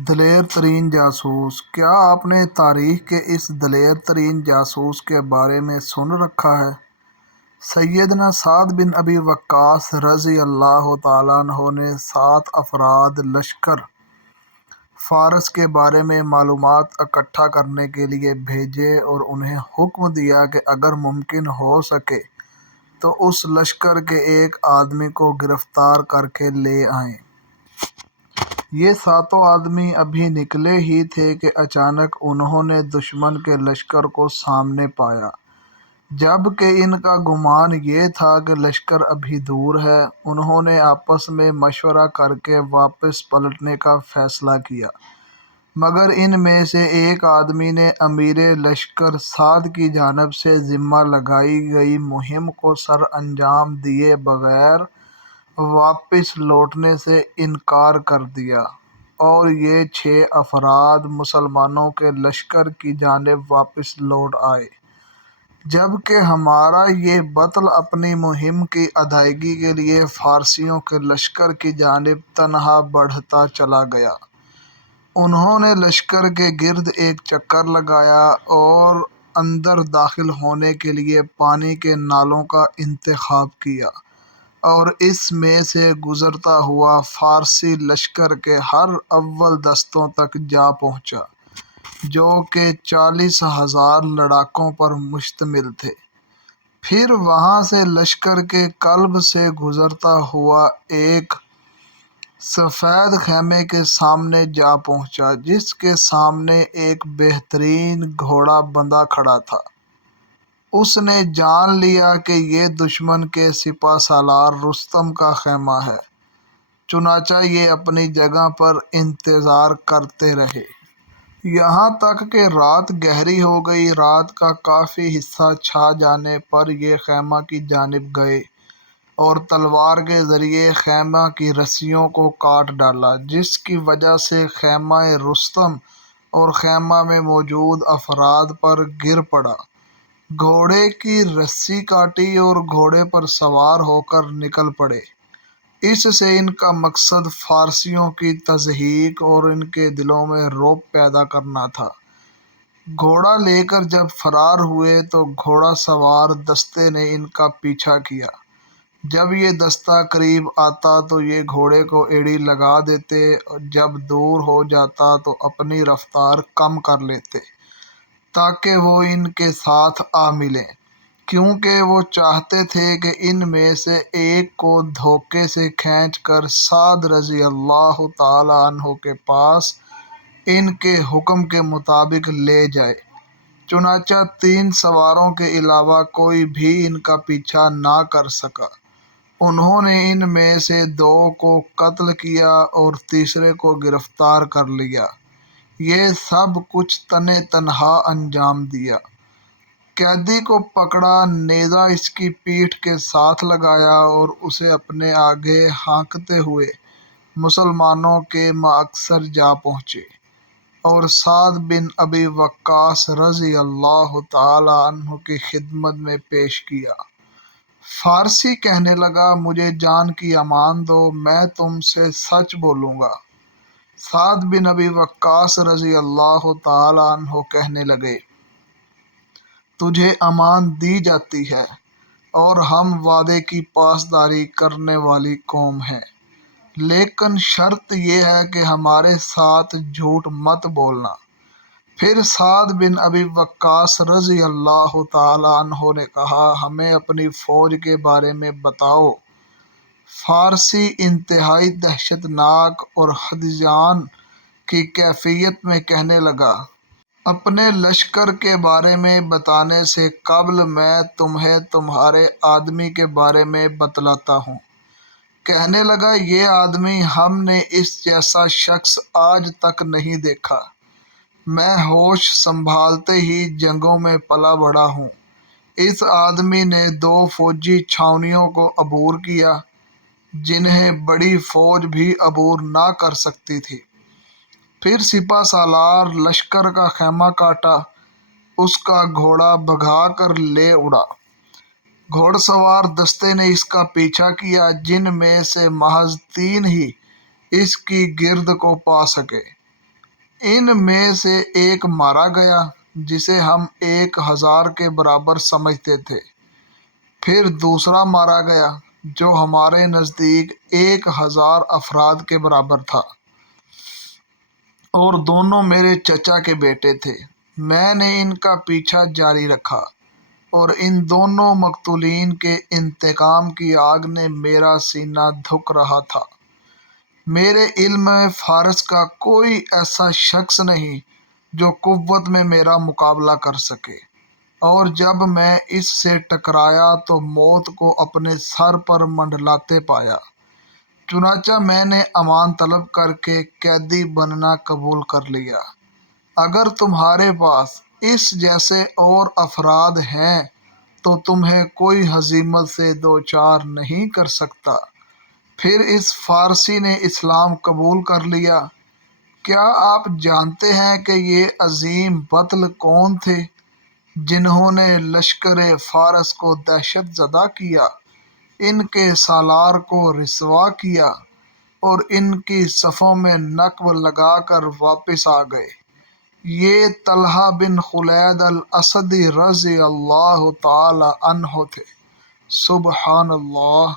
دلیر ترین جاسوس۔ کیا آپ نے تاریخ کے اس دلیر ترین جاسوس کے بارے میں سن رکھا ہے؟ سیدنا سعد بن ابی وقاص رضی اللہ تعالیٰ عنہ نے 7 افراد لشکر فارس کے بارے میں معلومات اکٹھا کرنے کے لیے بھیجے اور انہیں حکم دیا کہ اگر ممکن ہو سکے تو اس لشکر کے ایک آدمی کو گرفتار کر کے لے آئیں۔ یہ 7 آدمی ابھی نکلے ہی تھے کہ اچانک انہوں نے دشمن کے لشکر کو سامنے پایا۔ جب کہ ان کا گمان یہ تھا کہ لشکر ابھی دور ہے، انہوں نے آپس میں مشورہ کر کے واپس پلٹنے کا فیصلہ کیا، مگر ان میں سے ایک آدمی نے امیر لشکر سعد کی جانب سے ذمہ لگائی گئی مہم کو سر انجام دیے بغیر واپس لوٹنے سے انکار کر دیا اور یہ 6 افراد مسلمانوں کے لشکر کی جانب واپس لوٹ آئے، جبکہ ہمارا یہ بطل اپنی مہم کی ادائیگی کے لیے فارسیوں کے لشکر کی جانب تنہا بڑھتا چلا گیا۔ انہوں نے لشکر کے گرد ایک چکر لگایا اور اندر داخل ہونے کے لیے پانی کے نالوں کا انتخاب کیا اور اس میں سے گزرتا ہوا فارسی لشکر کے ہر اول دستوں تک جا پہنچا، جو کہ 40,000 لڑاکوں پر مشتمل تھے۔ پھر وہاں سے لشکر کے قلب سے گزرتا ہوا ایک سفید خیمے کے سامنے جا پہنچا، جس کے سامنے ایک بہترین گھوڑا بندھا کھڑا تھا۔ اس نے جان لیا کہ یہ دشمن کے سپہ سالار رستم کا خیمہ ہے، چنانچہ یہ اپنی جگہ پر انتظار کرتے رہے یہاں تک کہ رات گہری ہو گئی۔ رات کا کافی حصہ چھا جانے پر یہ خیمہ کی جانب گئے اور تلوار کے ذریعے خیمہ کی رسیوں کو کاٹ ڈالا، جس کی وجہ سے خیمہ رستم اور خیمہ میں موجود افراد پر گر پڑا۔ گھوڑے کی رسی کاٹی اور گھوڑے پر سوار ہو کر نکل پڑے۔ اس سے ان کا مقصد فارسیوں کی تضحیک اور ان کے دلوں میں رعب پیدا کرنا تھا۔ گھوڑا لے کر جب فرار ہوئے تو گھوڑا سوار دستے نے ان کا پیچھا کیا۔ جب یہ دستہ قریب آتا تو یہ گھوڑے کو ایڑی لگا دیتے، جب دور ہو جاتا تو اپنی رفتار کم کر لیتے تاکہ وہ ان کے ساتھ آ ملیں، کیونکہ وہ چاہتے تھے کہ ان میں سے ایک کو دھوکے سے کھینچ کر سعد رضی اللہ تعالیٰ عنہ کے پاس ان کے حکم کے مطابق لے جائے۔ چنانچہ 3 سواروں کے علاوہ کوئی بھی ان کا پیچھا نہ کر سکا۔ انہوں نے ان میں سے 2 کو قتل کیا اور تیسرے کو گرفتار کر لیا۔ یہ سب کچھ تنے تنہا انجام دیا۔ قیدی کو پکڑا، نیزہ اس کی پیٹھ کے ساتھ لگایا اور اسے اپنے آگے ہانکتے ہوئے مسلمانوں کے معسکر جا پہنچے اور سعد بن ابی وقاص رضی اللہ تعالیٰ عنہ کی خدمت میں پیش کیا۔ فارسی کہنے لگا، مجھے جان کی امان دو، میں تم سے سچ بولوں گا۔ سعد بن ابی وقاص رضی اللہ تعالیٰ عنہ کہنے لگے، تجھے امان دی جاتی ہے اور ہم وعدے کی پاسداری کرنے والی قوم ہیں، لیکن شرط یہ ہے کہ ہمارے ساتھ جھوٹ مت بولنا۔ پھر سعد بن ابی وقاص رضی اللہ تعالیٰ عنہ نے کہا، ہمیں اپنی فوج کے بارے میں بتاؤ۔ فارسی انتہائی دہشت ناک اور ہذیان کی کیفیت میں کہنے لگا، اپنے لشکر کے بارے میں بتانے سے قبل میں تمہیں تمہارے آدمی کے بارے میں بتلاتا ہوں۔ کہنے لگا، یہ آدمی ہم نے اس جیسا شخص آج تک نہیں دیکھا۔ میں ہوش سنبھالتے ہی جنگوں میں پلا بڑھا ہوں۔ اس آدمی نے 2 فوجی چھاؤنیوں کو عبور کیا، جنہیں بڑی فوج بھی عبور نہ کر سکتی تھی۔ پھر سپہ سالار لشکر کا خیمہ کاٹا، اس کا گھوڑا بھگا کر لے اڑا۔ گھوڑ سوار دستے نے اس کا پیچھا کیا، جن میں سے محض 3 ہی اس کی گرد کو پا سکے۔ ان میں سے ایک مارا گیا جسے ہم 1000 کے برابر سمجھتے تھے، پھر دوسرا مارا گیا جو ہمارے نزدیک 1000 افراد کے برابر تھا، اور دونوں میرے چچا کے بیٹے تھے۔ میں نے ان کا پیچھا جاری رکھا، اور ان دونوں مقتولین کے انتقام کی آگ نے میرا سینہ دھک رہا تھا۔ میرے علم میں فارس کا کوئی ایسا شخص نہیں جو قوت میں میرا مقابلہ کر سکے، اور جب میں اس سے ٹکرایا تو موت کو اپنے سر پر منڈلاتے پایا۔ چنانچہ میں نے امان طلب کر کے قیدی بننا قبول کر لیا۔ اگر تمہارے پاس اس جیسے اور افراد ہیں تو تمہیں کوئی ہزیمت سے دوچار نہیں کر سکتا۔ پھر اس فارسی نے اسلام قبول کر لیا۔ کیا آپ جانتے ہیں کہ یہ عظیم بطل کون تھے جنہوں نے لشکر فارس کو دہشت زدہ کیا، ان کے سالار کو رسوا کیا، اور ان کی صفوں میں نقب لگا کر واپس آ گئے؟ یہ طلحہ بن خلید الاسدی رضی اللہ تعالی عنہ تھے۔ سبحان اللہ۔